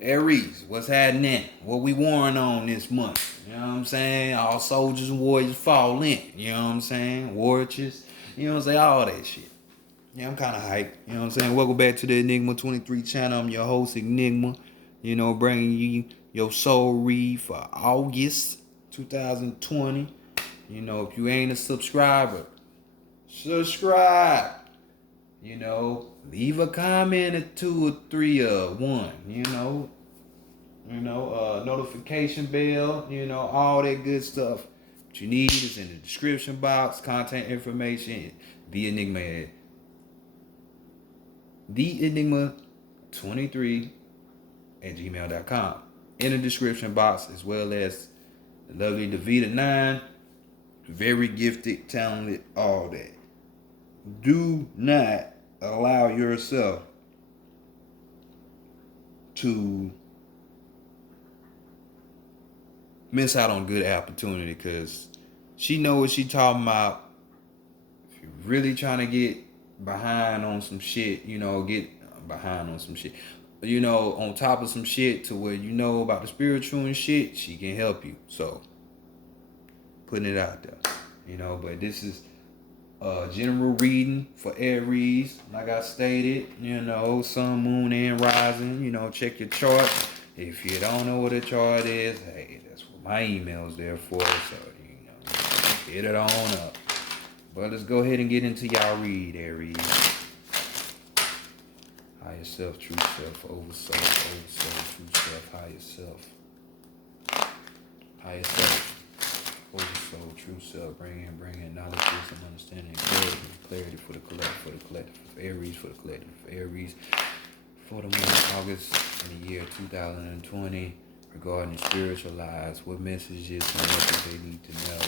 Aries, what's happening? What we warring on this month? You know what I'm saying? All soldiers and warriors fall in. You know what I'm saying? Warriors. You know what I'm saying? All that shit. Yeah, I'm kind of hyped. You know what I'm saying? Welcome back to the Enigma 23 channel. I'm your host, Enigma. You know, bringing you your soul read for August 2020. You know, if you ain't a subscriber, subscribe. You know, leave a comment or two or three or one. Notification bell, all that good stuff. What you need is in the description box, contact information, the Enigma, the Enigma23 at gmail.com. In the description box, as well as the lovely Davita 9, very gifted, talented, all that. Do not allow yourself to miss out on good opportunity, because she know what she talking about. If you're really trying to get behind on some shit, get behind on some shit, on top of some shit to where you know about the spiritual and shit, she can help you. So putting it out there, but this is general reading for Aries, like I stated, sun, moon, and rising. Check your chart. If you don't know what a chart is, hey, that's what my email's there for. So, hit it on up. But let's go ahead and get into y'all read, Aries. Higher self, true self, over soul, true self, higher self. Higher self, over soul, true self, bring in knowledge, wisdom, understanding, clarity for the collective of Aries, for the collective of Aries, for the month of August in the year 2020, regarding spiritual lives, what messages and messages they need to know.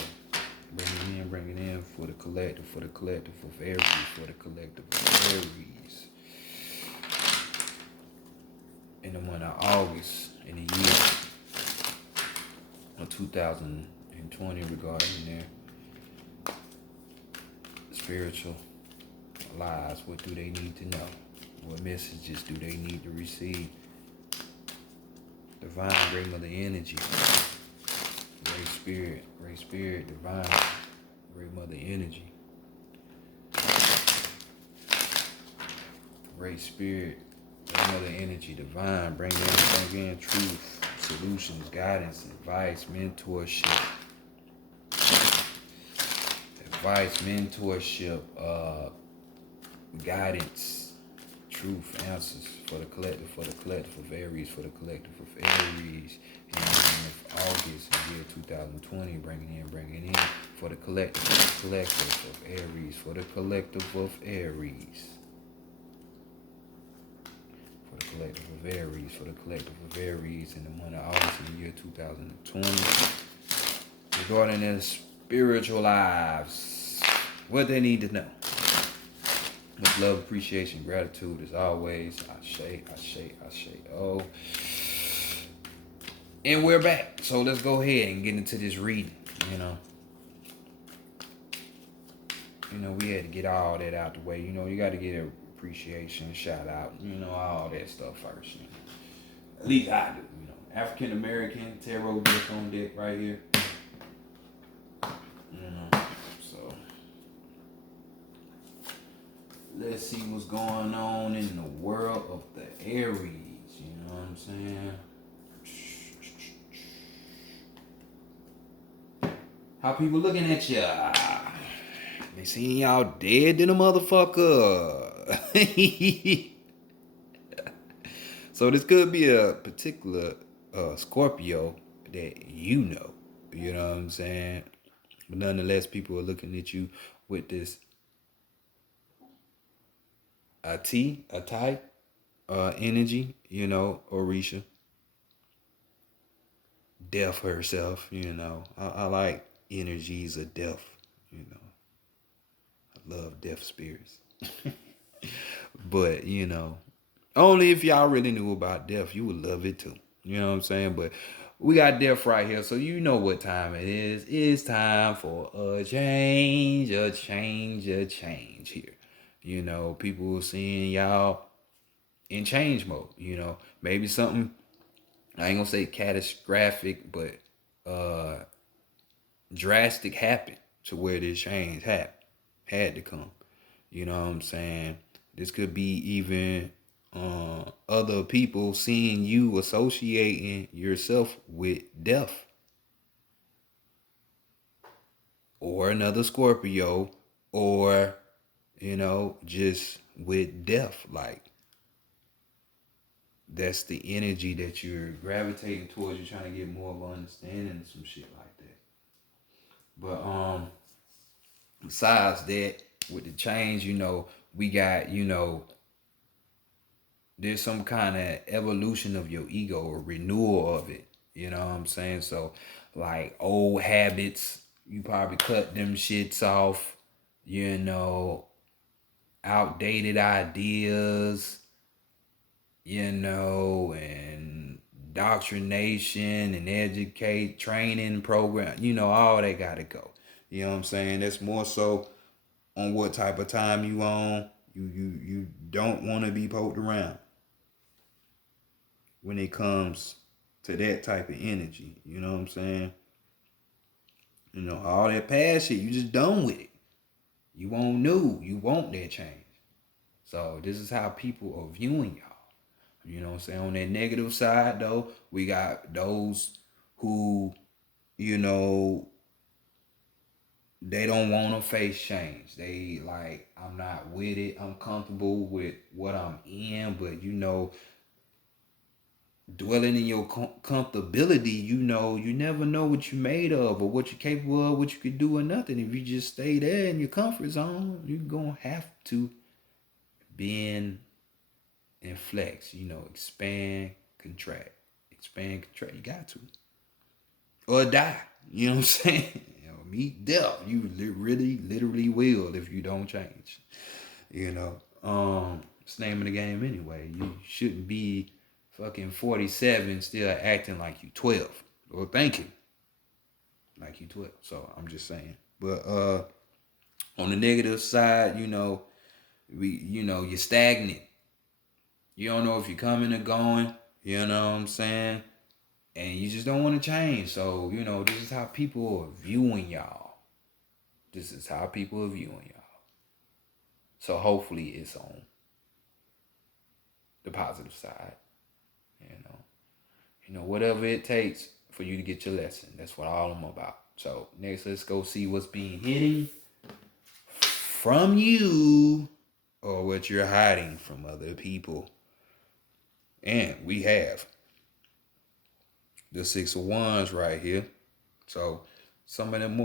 Bring it in for the collective of Aries, for the collective of Aries. In the month of August in the year of 2020, regarding their spiritual lives, what do they need to know? What messages do they need to receive? Divine Great Mother Energy. Great Spirit, Divine Great Mother Energy. Great Spirit, Great Mother Energy, Divine, bring in truth, solutions, guidance, advice, mentorship. Guidance, truth, answers for the collective of Aries, for the collective of Aries, in the month of August in the year 2020, bringing in for the collective of Aries, for the collective of Aries, for the collective of Aries, for the collective of Aries, in the month of August in the year 2020, regarding their spiritual lives, what they need to know. Much love, appreciation, gratitude as always. Ashe. Oh. And we're back. So let's go ahead and get into this reading, we had to get all that out the way. You got to get an appreciation, shout out, all that stuff first. At least I do, African American tarot deck on deck right here. So let's see what's going on in the world of the Aries. You know what I'm saying? How people looking at ya? They seeing y'all dead than a motherfucker. So this could be a particular Scorpio that you know. You know what I'm saying? But nonetheless, people are looking at you with this a type energy, Orisha. Death herself, I like energies of death, I love death spirits. But, only if y'all really knew about death, you would love it too. You know what I'm saying? But we got death right here, so you know what time it is. It's time for a change here. People seeing y'all in change mode, maybe something I ain't gonna say catastrophic, but uh drastic happened to where this change had to come. You know what I'm saying? This could be even other people seeing you associating yourself with death, or another Scorpio, or just with death. Like, that's the energy that you're gravitating towards. You're trying to get more of an understanding and some shit like that. But besides that, with the change, we got, there's some kind of evolution of your ego or renewal of it. You know what I'm saying? So, like, old habits, you probably cut them shits off. You know, outdated ideas, and doctrination and educate training program, all that gotta go. You know what I'm saying? That's more so on what type of time you on. You don't want to be poked around when it comes to that type of energy. You know what I'm saying? All that past shit, you just done with it. You want new. You want that change. So this is how people are viewing y'all. You know what I'm saying? On that negative side, though, we got those who, you know, they don't want to face change. They like, I'm not with it. I'm comfortable with what I'm in, but dwelling in your comfortability, you never know what you're made of or what you're capable of, what you could do or nothing. If you just stay there in your comfort zone, you're gonna have to bend and flex. Expand, contract, expand, contract. You got to, or die. You know what I'm saying? Meet death. You really, literally will if you don't change. It's the name of the game anyway. You shouldn't be fucking 47 still acting like you 12 or thinking like you 12. So I'm just saying. But on the negative side, you're stagnant. You don't know if you're coming or going. You know what I'm saying? And you just don't want to change. So, this is how people are viewing y'all. This is how people are viewing y'all. So hopefully it's on the positive side. Whatever it takes for you to get your lesson. That's what all I'm about. So next, let's go see what's being hidden from you or what you're hiding from other people. And we have the Six of Wands right here. So some of them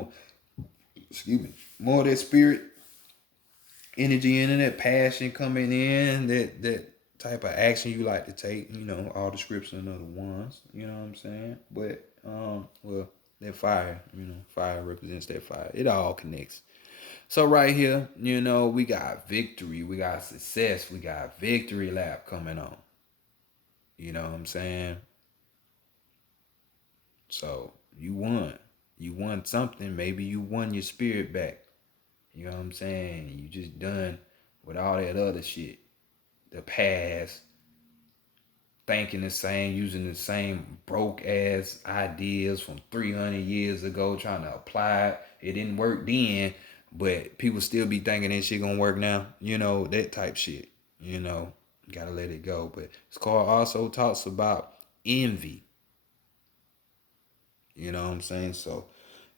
more of that spirit energy in that passion coming in, that type of action you like to take, all description of the ones, you know what I'm saying? But well, that fire, fire represents that fire. It all connects. So right here, we got victory, we got success, we got victory lap coming on. You know what I'm saying? So you won. You won something. Maybe you won your spirit back. You know what I'm saying? You just done with all that other shit. The past, thinking the same, using the same broke ass ideas from 300 years ago, trying to apply it. It didn't work then, but people still be thinking that shit gonna work now. That type shit. Gotta let it go. But this card also talks about envy. You know what I'm saying? So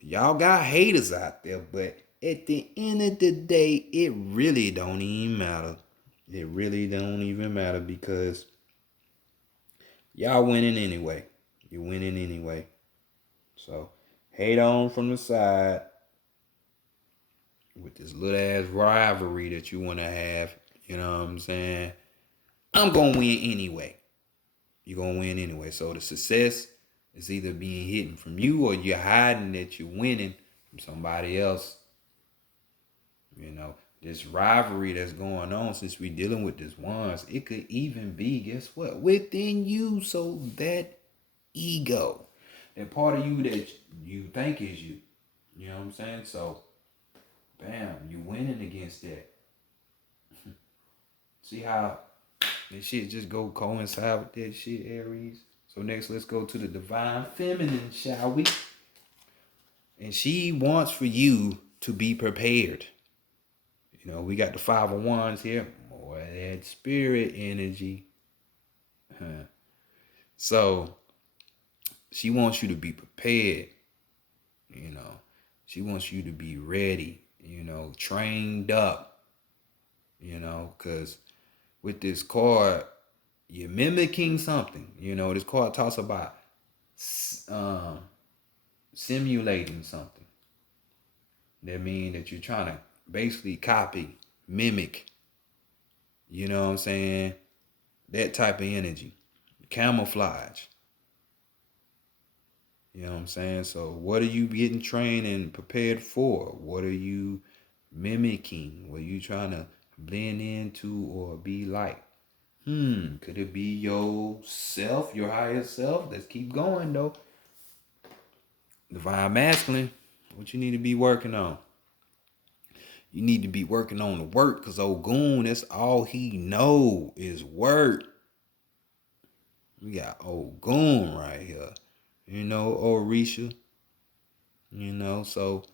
y'all got haters out there, but at the end of the day, it really don't even matter. It really don't even matter because y'all winning anyway. You're winning anyway. So hate on from the side with this little ass rivalry that you want to have. You know what I'm saying? I'm going to win anyway. You're going to win anyway. So the success is either being hidden from you or you're hiding that you're winning from somebody else. This rivalry that's going on since we dealing with this ones, it could even be, guess what, within you. So that ego, that part of you that you think is you. You know what I'm saying? So, bam, you winning against that. See how this shit just go coincide with that shit, Aries? So next, let's go to the divine feminine, shall we? And she wants for you to be prepared. You know, we got the Five of Wands here. More of that spirit energy. Huh. So she wants you to be prepared. You know, she wants you to be ready. You know, trained up. You know, because with this card, you're mimicking something. You know, this card talks about um, simulating something. That means that you're trying to basically copy, mimic, you know what I'm saying? That type of energy. Camouflage. You know what I'm saying? So what are you getting trained and prepared for? What are you mimicking? What are you trying to blend into or be like? Could it be yourself, your higher self? Let's keep going though. Divine masculine, what you need to be working on? You need to be working on the work, because Ogun, that's all he know is work. We got Ogun right here. You know, Orisha. You know, so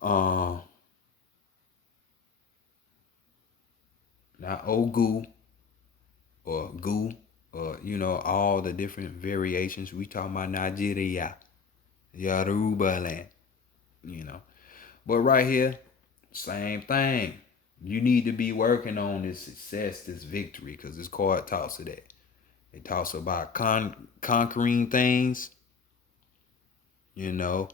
not Ogu or Gu, or you know, all the different variations. We talking about Nigeria, Yoruba land, you know. But right here, same thing. You need to be working on this success, this victory, because this card talks of that. It talks about conquering things, you know,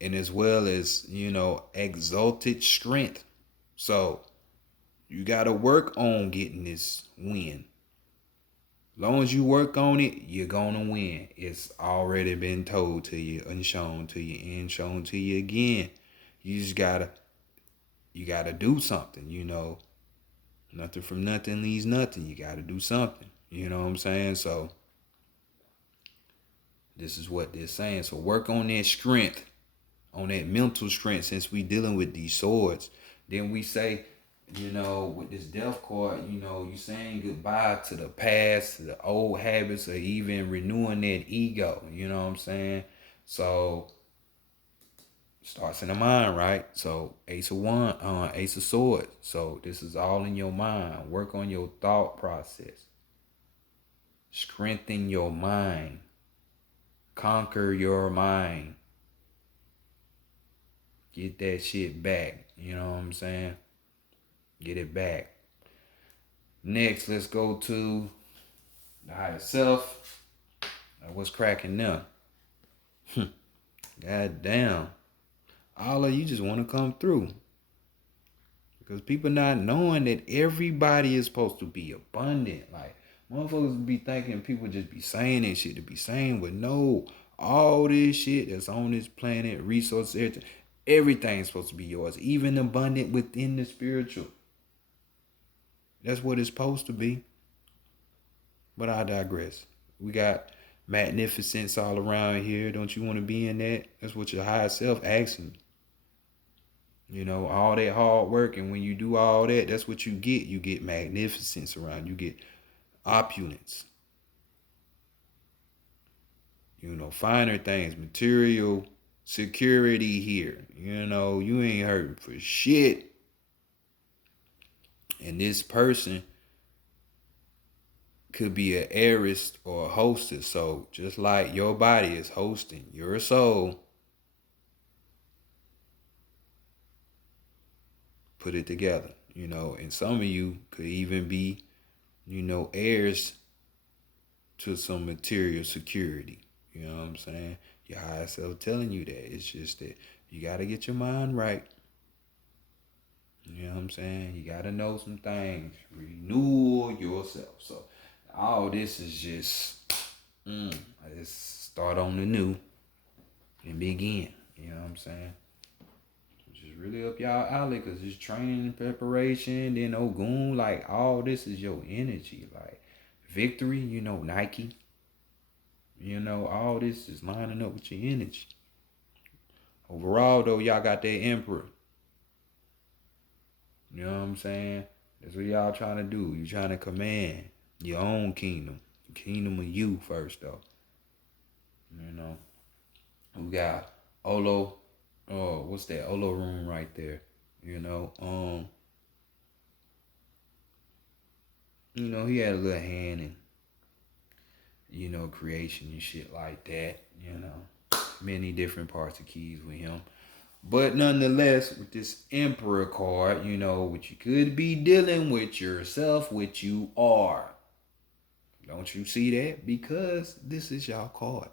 and as well as, you know, exalted strength. So you got to work on getting this win. As long as you work on it, you're going to win. It's already been told to you and shown to you and shown to you again. You just you got to do something, you know. Nothing from nothing leaves nothing. You got to do something. You know what I'm saying? So this is what they're saying. So work on that strength, on that mental strength, since we dealing with these swords. Then we say, you know, with this death card, you know, you saying goodbye to the past, to the old habits, or even renewing that ego. You know what I'm saying? So starts in the mind, right? So Ace of Swords. So this is all in your mind. Work on your thought process. Strengthen your mind. Conquer your mind. Get that shit back. You know what I'm saying? Get it back. Next, let's go to the higher self. What's cracking now? God damn. All of you just want to come through. Because people not knowing that everybody is supposed to be abundant. Like, motherfuckers be thinking people just be saying that shit to be saying, but no. All this shit that's on this planet, resources, everything's supposed to be yours. Even abundant within the spiritual. That's what it's supposed to be. But I digress. We got magnificence all around here. Don't you want to be in that? That's what your higher self asking. You know, all that hard work, and when you do all that, that's what you get. You get magnificence around. You get opulence. You know, finer things, material security here. You know, you ain't hurting for shit. And this person could be an Aries or a hostess. So just like your body is hosting your soul, put it together. You know, and some of you could even be, you know, heirs to some material security. You know what I'm saying? Your higher self telling you that. It's just that you got to get your mind right. You know what I'm saying? You got to know some things. Renew yourself. So all this is just, I just start on the new and begin. You know what I'm saying? Just really up y'all alley, because it's training and preparation. Then Ogun, like all this is your energy. Like victory, you know, Nike. You know, all this is lining up with your energy. Overall, though, y'all got that emperor. You know what I'm saying? That's what y'all trying to do. You trying to command your own kingdom. kingdom of you first though. You know, we got Olo. Oh, what's that? Olo room right there. You know, he had a little hand in, creation and shit like that. Many different parts of keys with him. But nonetheless, with this Emperor card, which you could be dealing with yourself, which you are. Don't you see that? Because this is y'all card.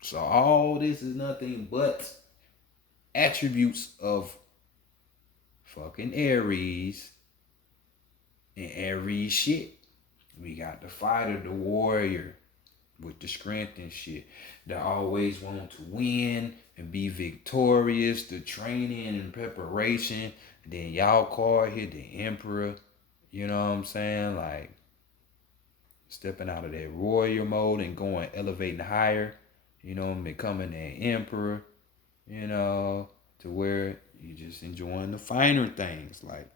So all this is nothing but attributes of fucking Aries and Aries shit. We got the fighter, the warrior, with the strength and shit. That always want to win and be victorious, the training and preparation. Then y'all card here, the Emperor. You know what I'm saying? Like stepping out of that warrior mode and going elevating higher. Becoming an emperor. To where you just enjoying the finer things. Like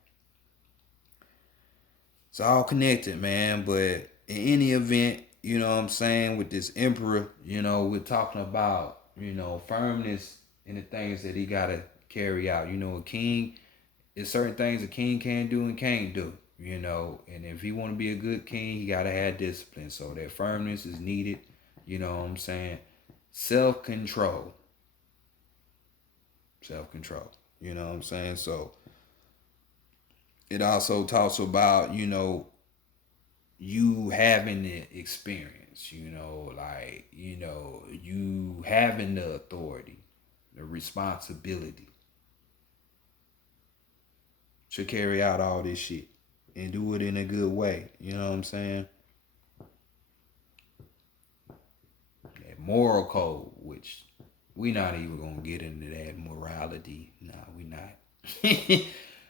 it's all connected, man. But in any event, with this emperor, we're talking about, firmness in the things that he gotta carry out. A king, there's certain things a king can do and can't do, and if he wanna be a good king, he gotta have discipline. So that firmness is needed, you know what I'm saying? Self-control. Self-control. You know what I'm saying? So it also talks about, you having the experience, you having the authority, the responsibility to carry out all this shit and do it in a good way. You know what I'm saying? That moral code, which we not even gonna get into that morality. Nah, we not. Because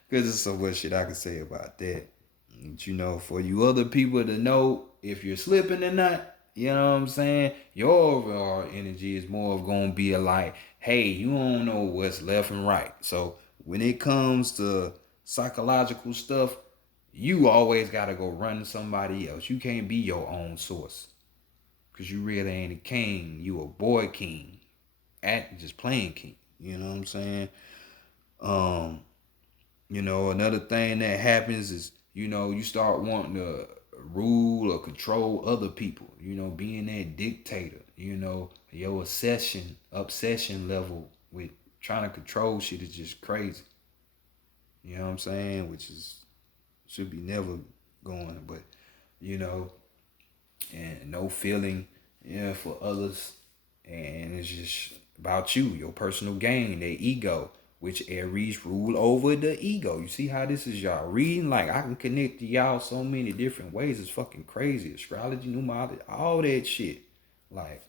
there's so much shit I can say about that. But, for you other people to know if you're slipping or not, you know what I'm saying? Your overall energy is more of going to be like, hey, you don't know what's left and right. So when it comes to psychological stuff, you always got to go run to somebody else. You can't be your own source. Because you really ain't a king. You a boy king. Just playing king. You know what I'm saying? Another thing that happens is, you start wanting to rule or control other people, being that dictator, your obsession level with trying to control shit is just crazy. You know what I'm saying? Which should be never going, but, and no feeling, for others. And it's just about you, your personal gain, their ego, which Aries rule over the ego. You see how this is y'all reading? Like, I can connect to y'all so many different ways. It's fucking crazy. Astrology, numerology, all that shit. Like,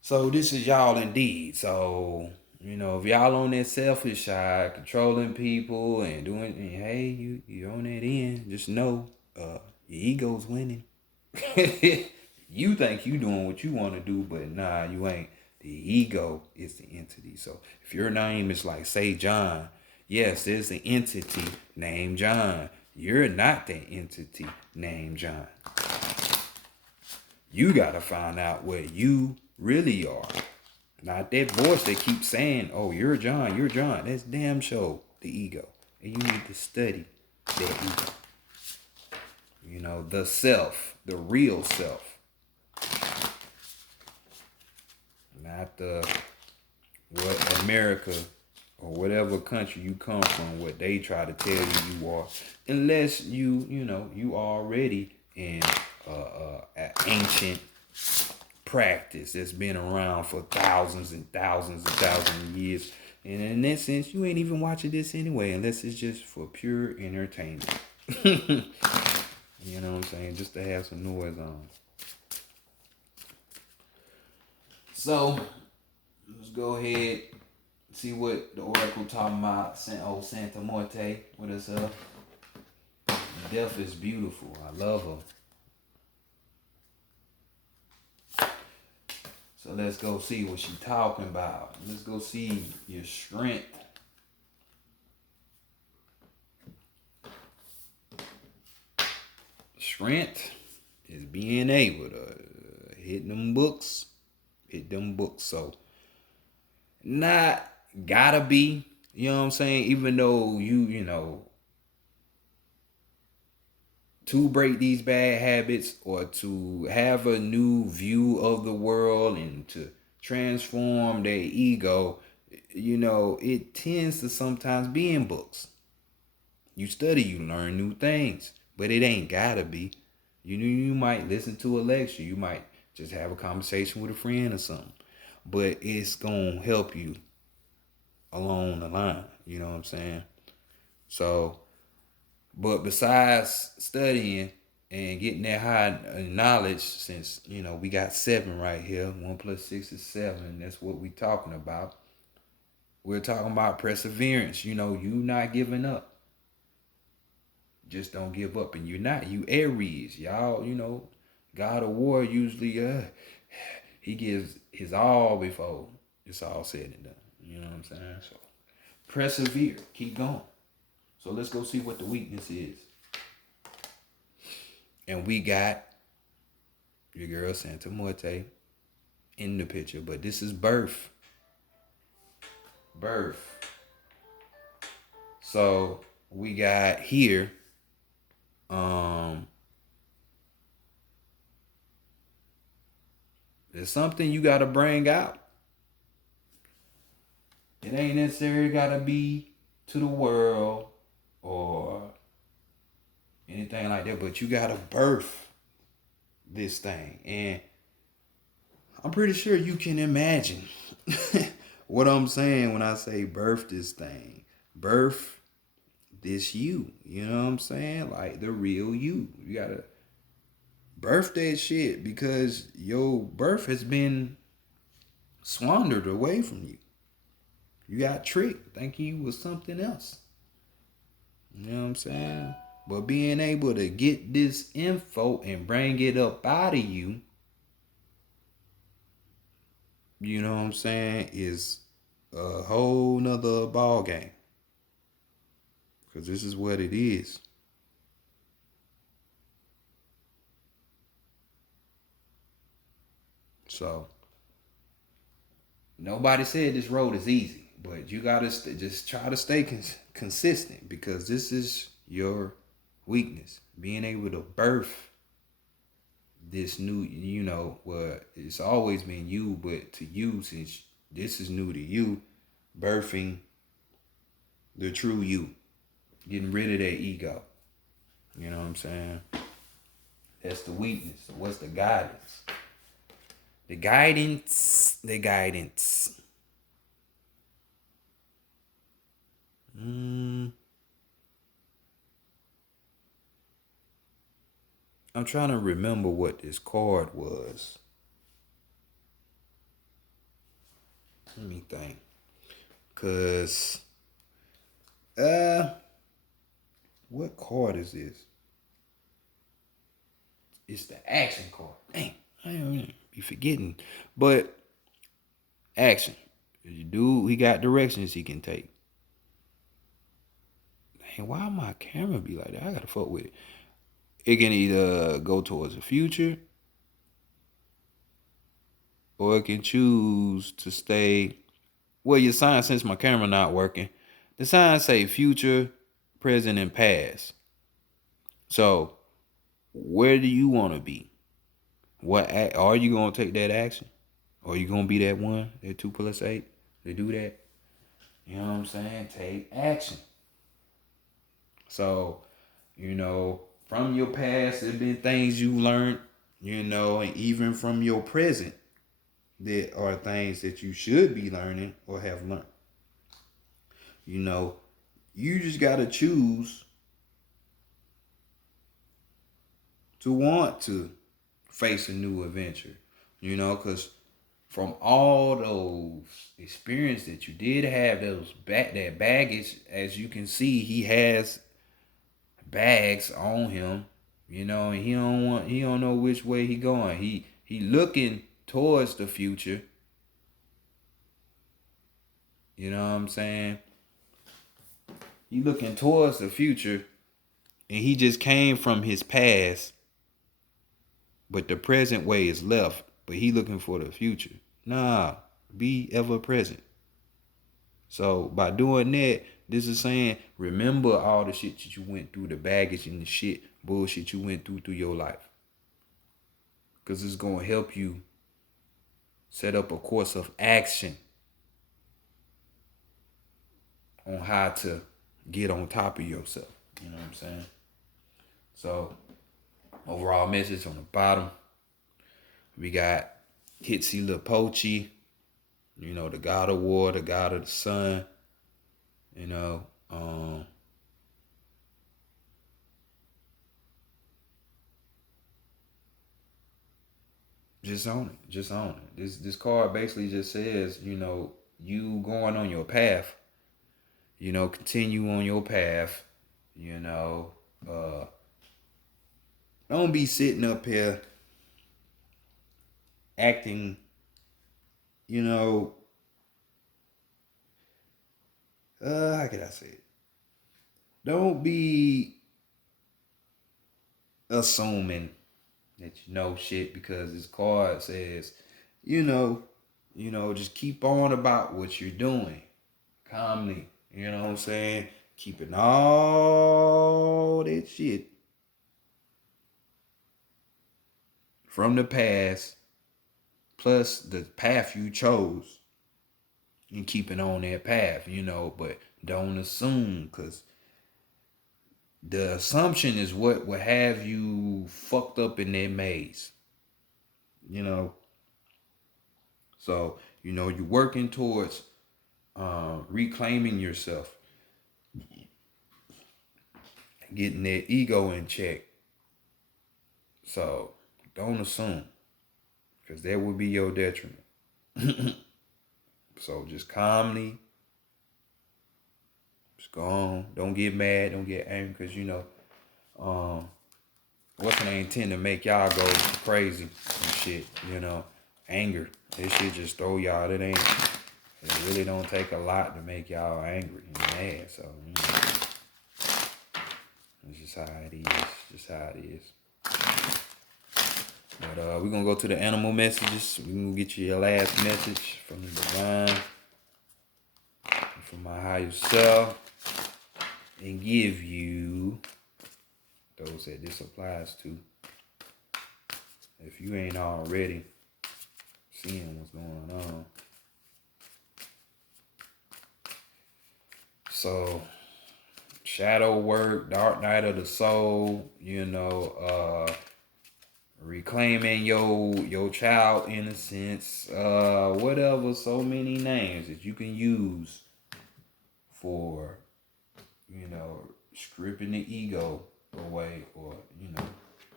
so this is y'all indeed. So, if y'all on that selfish side, controlling people and doing, and hey, you're on that end, just know your ego's winning. You think you doing what you want to do, but nah, you ain't. The ego is the entity. So if your name is like, say, John, yes, there's an entity named John. You're not the entity named John. You got to find out what you really are. Not that voice that keeps saying, oh, you're John, you're John. That's damn sure the ego. And you need to study that ego. The self, the real self. Not what America or whatever country you come from, what they try to tell you are, unless you already in an ancient practice that's been around for thousands and thousands and thousands of years. And in that sense, you ain't even watching this anyway, unless it's just for pure entertainment. You know what I'm saying? Just to have some noise on. So, let's go ahead and see what the Oracle talking about. Old Santa Muerte with us up. Death is beautiful. I love her. So let's go see what she's talking about. Let's go see your strength. strength is being able to hit them books, So not gotta be, you know what I'm saying? Even though to break these bad habits or to have a new view of the world and to transform their ego, it tends to sometimes be in books. You study, you learn new things, but it ain't gotta be. You might listen to a lecture, you might just have a conversation with a friend or something, but it's gonna help you along the line. You know what I'm saying? So, but besides studying and getting that high knowledge, since we got 7 right here, 1 + 6 is 7. That's what we talking about. We're talking about perseverance. You not giving up. Just don't give up, and you're not. You Aries, y'all. God of War usually he gives his all before it's all said and done. You know what I'm saying? So persevere, keep going. So let's go see what the weakness is. And we got your girl Santa Muerte in the picture, but this is birth. Birth. So we got here. There's something you gotta bring out. It ain't necessarily gotta be to the world or anything like that, but you gotta birth this thing. And I'm pretty sure you can imagine what I'm saying when I say birth this thing. Birth this you know what I'm saying? Like the real you. You gotta birth that shit because your birth has been squandered away from you. You got tricked thinking you was something else. You know what I'm saying? But being able to get this info and bring it up out of you, you know what I'm saying, is a whole nother ball game. Because this is what it is. So, nobody said this road is easy, but you gotta just try to stay consistent because this is your weakness. Being able to birth this new, well, it's always been you, but to you, since this is new to you, birthing the true you, getting rid of that ego. You know what I'm saying? That's the weakness. So what's the guidance? The guidance. I'm trying to remember what this card was. Let me think. Cause what card is this? It's the action card. Dang, I don't be forgetting. But action. Dude, he got directions he can take. Dang, why my camera be like that? I gotta fuck with it. It can either go towards the future or it can choose to stay. Well, your sign, since my camera not working, the signs say future, present, and past. So, where do you want to be? Are you gonna take that action? Or are you gonna be that one, that 2 + 8, to do that? You know what I'm saying? Take action. So, from your past, there have been things you learned, and even from your present, there are things that you should be learning or have learned. You just gotta choose to want to face a new adventure, because from all those experiences that you did have, that baggage, as you can see, he has bags on him, and he don't know which way he going. He looking towards the future. You know what I'm saying? He looking towards the future, and he just came from his past but the present way is left, but he looking for the future. Nah, be ever present. So by doing that, this is saying, remember all the shit that you went through, the baggage and the shit, bullshit you went through your life. Because it's going to help you set up a course of action on how to get on top of yourself. You know what I'm saying? So, overall message on the bottom, we got Huitzilopochtli, the god of war, the god of the sun, you know, just own it. Just own it. This card basically just says, you going on your path, continue on your path, don't be sitting up here acting, how can I say it? Don't be assuming that you know shit because this card says, just keep on about what you're doing calmly. You know what I'm saying? Keeping all that shit from the past plus the path you chose and keeping on that path, but don't assume because the assumption is what will have you fucked up in that maze, you know. So, you're working towards reclaiming yourself, getting that ego in check. So, don't assume because that would be your detriment. So, just calmly, just go on. Don't get mad, don't get angry because, what's the name tend to make y'all go crazy and shit, anger. This shit just throw y'all. It really don't take a lot to make y'all angry and mad. So, it's just how it is. Just how it is. But we're gonna go to the animal messages. We're gonna get you your last message from the divine, from my higher self, and give you those that this applies to. If you ain't already seeing what's going on. So, shadow work, dark night of the soul, reclaiming your child innocence, whatever, so many names that you can use for, stripping the ego away or,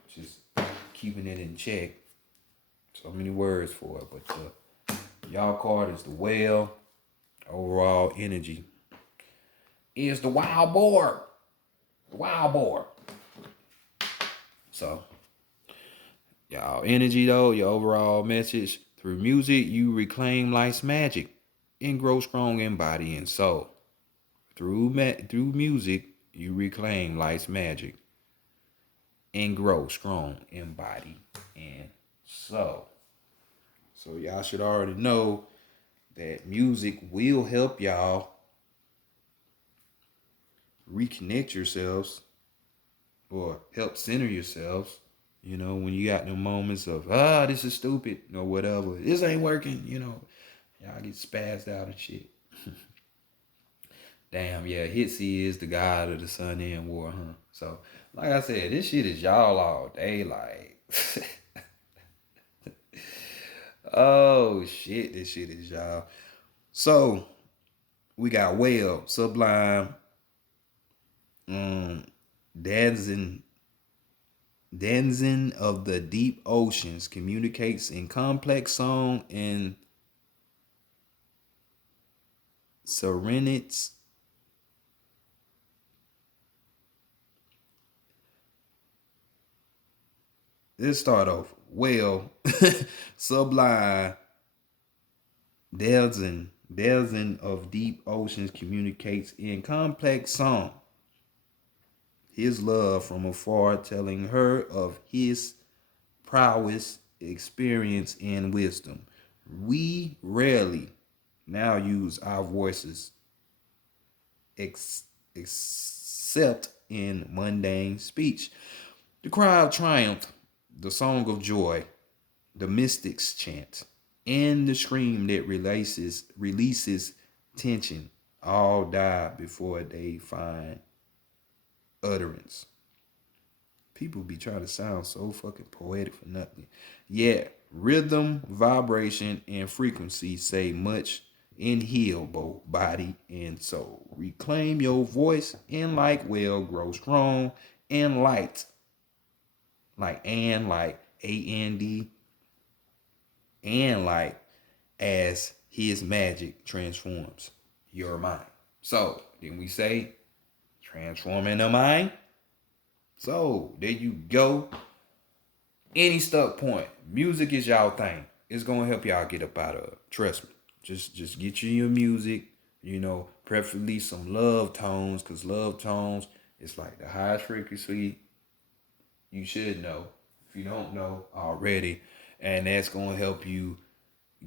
just keeping it in check. So many words for it, but y'all card is the whale. Overall energy is the wild boar. The wild boar. So, y'all energy though, your overall message. Through music, you reclaim life's magic and grow strong in body and soul. Through music, you reclaim life's magic and grow strong in body and soul. So y'all should already know that music will help y'all reconnect yourselves or help center yourselves. When you got no moments of, this is stupid or whatever, this ain't working, y'all get spazzed out and shit. Damn, yeah, Hitsy is the god of the sun and war, huh? So, like I said, this shit is y'all all day, like. Oh, shit, this shit is y'all. So, we got whale, sublime, dancing of the deep oceans, communicates in complex song and serenates. Let's start off. Whale, sublime, dancing of deep oceans, communicates in complex song. His love from afar, telling her of his prowess, experience, and wisdom. We rarely now use our voices except in mundane speech. The cry of triumph, the song of joy, the mystic's chant, and the scream that releases tension all die before they find utterance. People be trying to sound so fucking poetic for nothing. Yeah, rhythm, vibration, and frequency say much and heal both body and soul. Reclaim your voice and like well grow strong and light. Like A-N-D and like as his magic transforms your mind. So then we say transforming the mind. So there you go. Any stuck point. Music is y'all thing. It's gonna help y'all get up out of it. Trust me. Just get you your music, preferably some love tones, because love tones is like the highest frequency you should know. If you don't know already. And that's gonna help you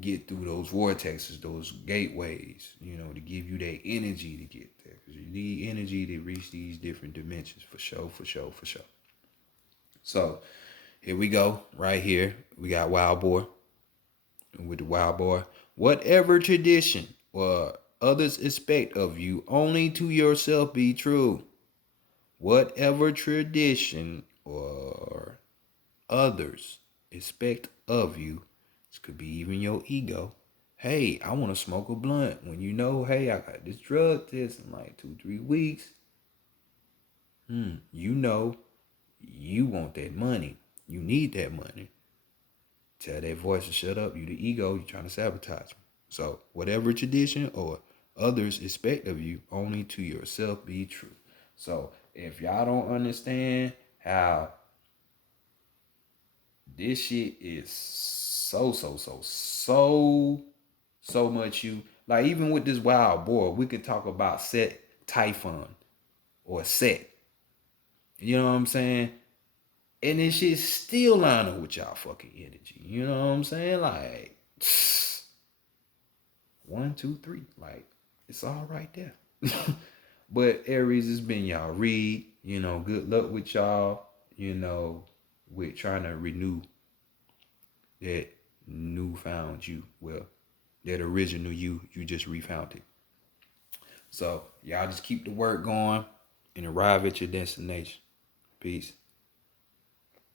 get through those vortexes, those gateways, to give you that energy to get there. Because you need energy to reach these different dimensions for sure, for sure, for sure. So here we go, right here. We got Wild Boy. And with the Wild Boy, whatever tradition or others expect of you, only to yourself be true. Whatever tradition or others expect of you, this could be even your ego. Hey, I want to smoke a blunt. When hey, I got this drug test in like 2-3 weeks. You know, you want that money. You need that money. Tell that voice to shut up. You the ego. You trying to sabotage me. So whatever tradition or others expect of you, only to yourself be true. So if y'all don't understand how this shit is so much you, like, even with this Wild Boy, we could talk about set Typhon or set. You know what I'm saying? And this shit still line up with y'all fucking energy. You know what I'm saying? Like 1, 2, 3. Like, it's all right there. But Aries, has been y'all read. Good luck with y'all, with trying to renew that newfound you. Well, that original you just refound it. So y'all just keep the work going and arrive at your destination. Peace.